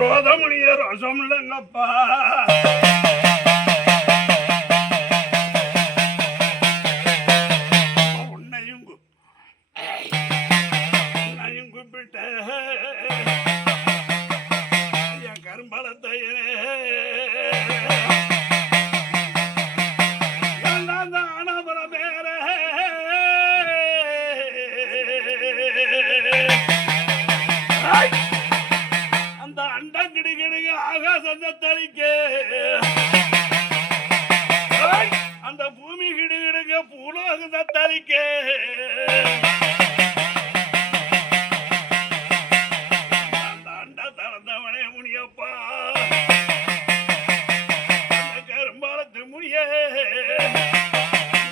ரோதமுனிய ரோசம் இல்லைங்கப்பா. உன்னையும் கூப்பிட்ட என் கரும்பலத்தையனே அந்த அண்டங்கிடுகிடுங்க ஆகாசந்த தளிக்க அந்த பூமி கிடுகிடுங்க பூலோகந்த தளிக்க அந்த அண்ட தளர்ந்தவனே முனியப்பா அந்த கரும்பாலத்து முனியே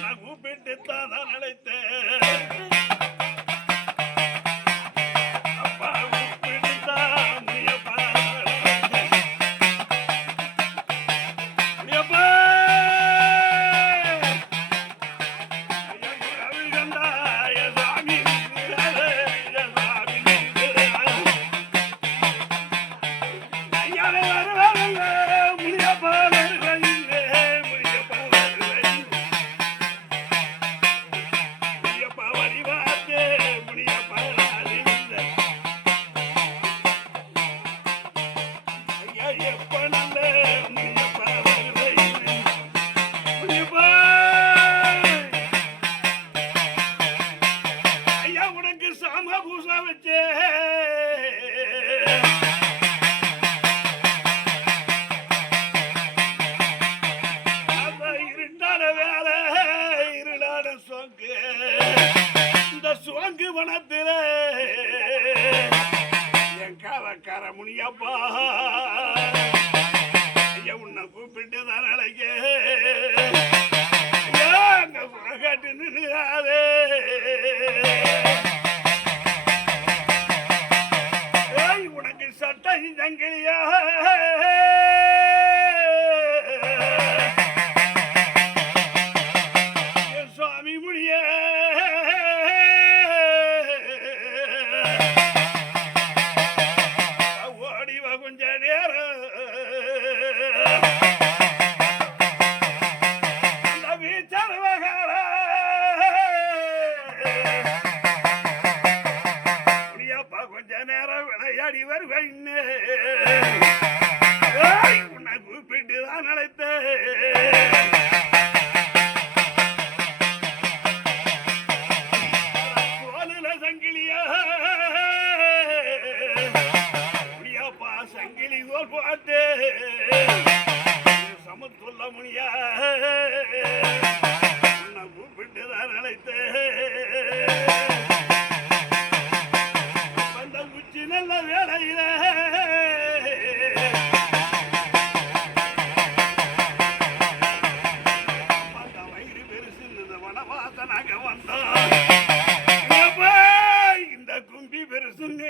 நான் கூப்பிட்டு தான் அழைத்தேன். இந்த சுவங்கு வனத்தில என் காலக்கார முனியப்பா ஐயா உன்னை கூப்பிட்டு தான் அழைக்க புறகாட்டு நின்றாதே. உனக்கு சட்டம் சங்கிலியா உன்னை கூப்பிட்டு தான் அழைத்தேன். சங்கிலியா முடியாப்பா சங்கிலி தோல் போட்டு சமத்துள்ள முடியா உன்னை கூப்பிட்டு தான் அழைத்தேன். நல்ல வேளையில வயிறு பெருசு வனவாசனாக வந்தோம். இந்த கும்பி பெருசுங்க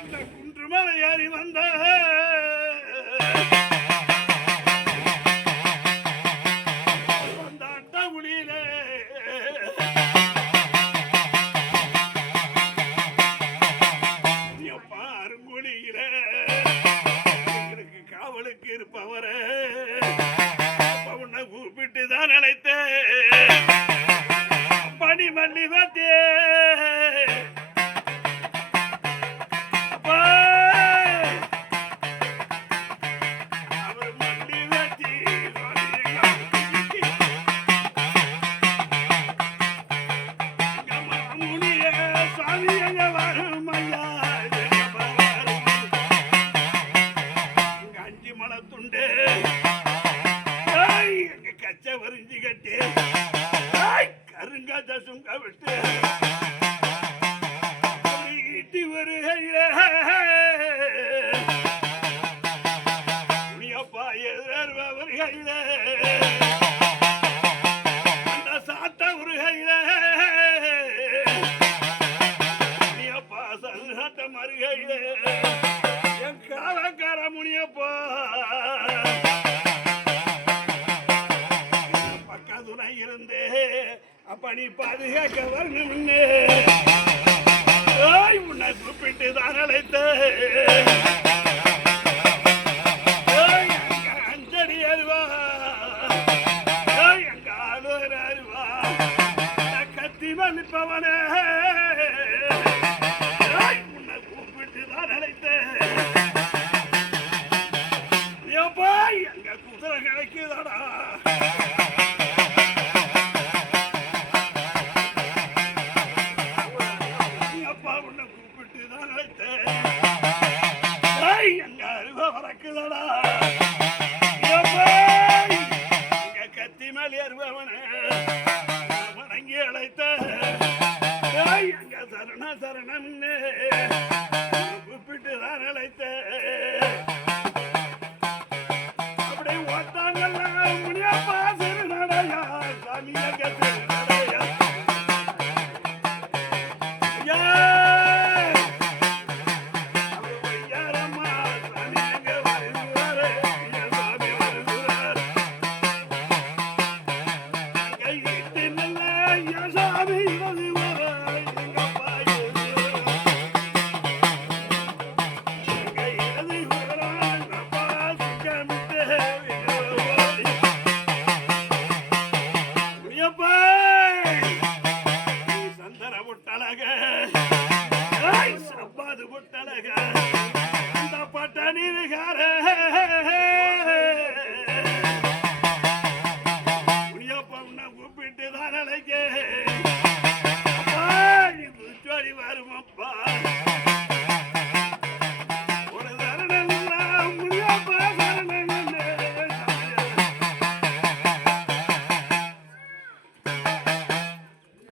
இந்த குன்று மலை ஏறி வந்த அந்த அட்டகுடியில காவலுக்கு இருப்பவர உன்னை கூப்பிட்டு தான் அழைத்தேன். பணி மல்லி பார்த்தே அவர் மல்லி வச்சி முனிய சாமி எங்க வரும் ஐயா துண்டு கச்ச வரிஞ்சு கட்டி கருங்காச்ச சுங்க விட்டு இட்டி வருகையில முனியப்பா எதிர் வருகையில அந்த சாத்த வருகையில முனியப்பா சல்சாட்ட மருகையில என் காலக்கார முனியப்பா பக்கத்துணை இருந்தே அப்ப நீ பாதுகாக்க வரணும். இருக்குதடா இங்க கத்தி மேல் ஏறுபவன வணங்கி அழைத்த அங்க சரண சரணம்னு கூப்பிட்டு தான் அழைத்த அப்படி ஓட்டாங்கெல்லாம் முனியப்பா சிறுநடையா சாமி எங்க சிறுநடையா சந்தன முட்டழக